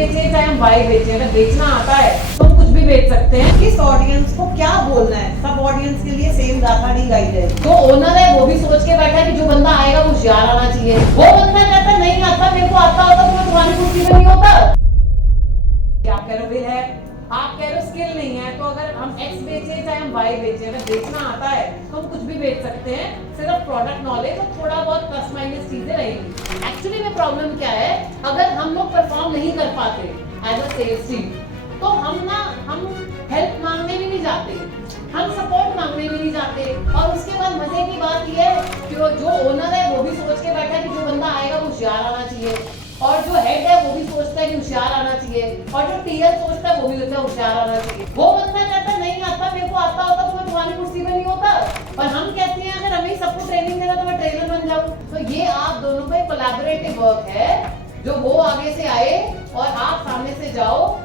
बेचे चाहे हम वाई बेचे, अगर बेचना आता है तो हम कुछ भी बेच सकते हैं। किस ऑडियंस को क्या बोलना है, सब ऑडियंस के लिए सेम गाथा नहीं गाई जाएगी। जो ओनर है वो भी सोच के बैठा है कि जो बंदा आएगा वो होशियार आना चाहिए। वो बंदा कहता नहीं आता, मेरे को आता होता तो मैं तुम्हारी कुर्सी पे नहीं होता। आप कह रहे हो बिल है, आप कह रहे हो स्किल नहीं है, तो अगर हम एक्स बेचे चाहे हम वाई बेचे, अगर बेचना आता है तो हम कुछ भी बेच सकते हैं। सिर्फ प्रोडक्ट नॉलेज और थोड़ा बहुत प्लस माइनस चीजें रहेंगी। एक्चुअली में प्रॉब्लम क्या है, अगर हम लोग परफॉर्म नहीं कर पाते एज अ सेल्स टीम, तो हम हेल्प मांगने भी नहीं जाते, हम सपोर्ट मांगने भी नहीं जाते। और उसके बाद मजे की बात यह है कि जो ओनर है वो भी सोच के बैठा है कि जो बंदा आएगा वो होशियार आना चाहिए, और जो हेड है वो भी सोचता है कि होशियार आना चाहिए, और जो टीएल सोचता है वो भी सोचता है होशियार आना चाहिए। वो बंदा कहता नहीं आता, मेरे को आता होता तो मैं तुम्हारी कुर्सी पे नहीं होता। और हम कहते हैं अगर हमें सबको ट्रेनिंग देना तो मैं ट्रेनर बन जाऊं। तो ये आप दोनों का कोलैबोरेटिव वर्क है, जो वो आगे से आए और आप सामने से जाओ,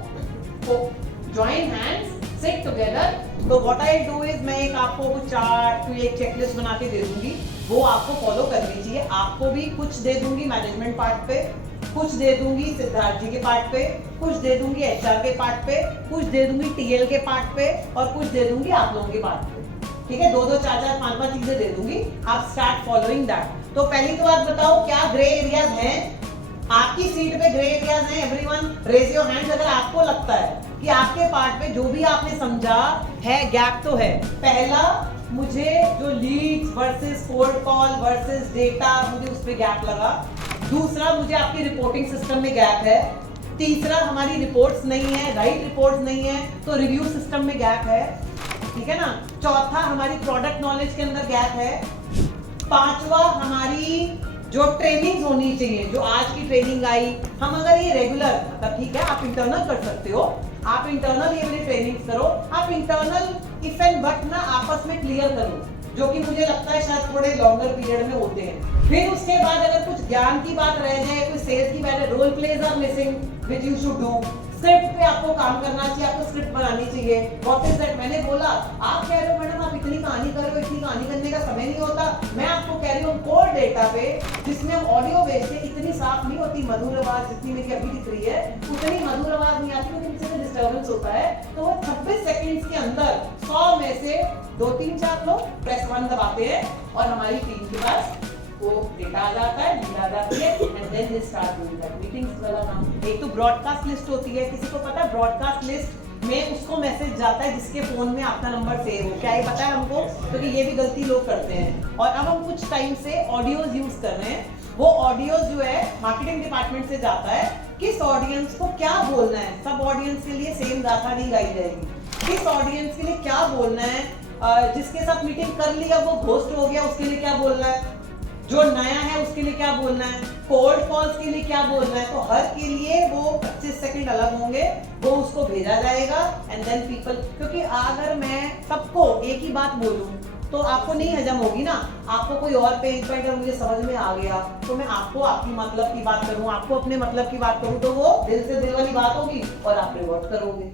जॉइन हैंड्स, सिट टुगेदर। तो व्हाट आई डू इज, मैं एक आपको कुछ चार्ट एक चेकलिस्ट बना के दे दूंगी, वो आपको फॉलो करनी चाहिए। आपको भी कुछ दे दूंगी मैनेजमेंट पार्ट पे, कुछ दे दूंगी सिद्धार्थ जी के पार्ट पे, कुछ दे दूंगी एचआर के पार्ट पे, कुछ दे दूंगी टीएल के पार्ट पे, और कुछ दे दूंगी आप लोगों के पार्ट पे। ठीक है, 2-2 4-4 5-5 चीजें दे दूंगी, आप स्टार्ट फॉलोइंग दैट। तो पहली तो बात बताओ, क्या ग्रे एरियाज हैं आपकी सीट पे? ग्रे एरियाज हैं? एवरीवन रेज योर हैंड्स अगर आपको लगता है कि आपके पार्ट पे जो भी आपने समझा है गैप तो है। पहला, मुझे जो leads versus cold call versus data, मुझे उस पे गैप लगा। दूसरा, मुझे आपकी रिपोर्टिंग सिस्टम में गैप है। तीसरा, हमारी रिपोर्ट्स नहीं है, राइट रिपोर्ट्स नहीं है, तो रिव्यू सिस्टम में गैप है। ठीक है ना। चौथा, हमारी प्रोडक्ट नॉलेज के अंदर गैप है। पांचवा, हमारी जो ट्रेनिंग होनी चाहिए, जो आज की ट्रेनिंग आई, हम अगर ये रेगुलर, मतलब ठीक है आप इंटरनल कर सकते हो, आप इंटरनल ये वाली ट्रेनिंग करो, आप इंटरनल इफ एंड बट ना आपस में क्लियर करो, जो कि मुझे लगता है शायद थोड़े लॉन्गर पीरियड में होते हैं। फिर उसके बाद अगर कुछ ज्ञान की बात रह जाए, कोई सेल्स की बात है, role plays are missing which you should do. Script पे आपको काम करना चाहिए, आपको स्क्रिप्ट बनानी चाहिए। व्हाट इज दैट, मैंने बोला, आप कह रहे हो मैडम आप इतनी कहानी कर रहे हो, इतनी कहानी करने का समय नहीं होता। मैं आपको कह रही हूँ कोर डेटा पे जिसमें हम ऑडियो भेजते, इतनी साफ नहीं होती मधुर आवाज, जितनी मेरी अभी दिख रही है उतनी मधुर आवाज नहीं आती, क्योंकि पीछे से डिस्टर्बेंस होता है। तो वो 26 सेकंड्स के अंदर 100 में से 2-3-4 लोग प्रेस 1 दबाते हैं और हमारी टीम के पास वो डेटा आ जाता है, लीड आ जाती है, and then they start doing that meetings वाला काम। एक तो ब्रॉडकास्ट लिस्ट होती है, किसी को पता है ब्रॉडकास्ट लिस्ट में उसको मैसेज जाता है जिसके फोन में आपका नंबर सेव हो। क्या ये पता है हमको? क्योंकि ये भी गलती लोग करते हैं। और अब हम कुछ टाइम से ऑडियोज यूज कर रहे हैं, वो ऑडियोज जो है मार्केटिंग डिपार्टमेंट से जाता है, किस ऑडियंस को क्या बोलना है। सब ऑडियंस के लिए सेम गाथा नहीं गाई जाएगी। किस ऑडियंस के लिए क्या बोलना है, जिसके साथ मीटिंग कर ली अब वो घोस्ट हो गया उसके लिए क्या बोलना है, जो नया है उसके लिए क्या बोलना है, कोल्ड कॉल्स के लिए क्या बोलना है। तो हर के लिए वो 25 सेकंड अलग होंगे, वो उसको भेजा जाएगा एंड देन पीपल, क्योंकि अगर मैं सबको एक ही बात बोलूं तो आपको नहीं हजम होगी ना। आपको कोई और पेज पर अगर मुझे समझ में आ गया तो मैं आपको आपकी मतलब की बात करूं, आपको अपने मतलब की बात करूं, तो वो दिल से दिल वाली बात होगी और आप रिवर्ट करोगे।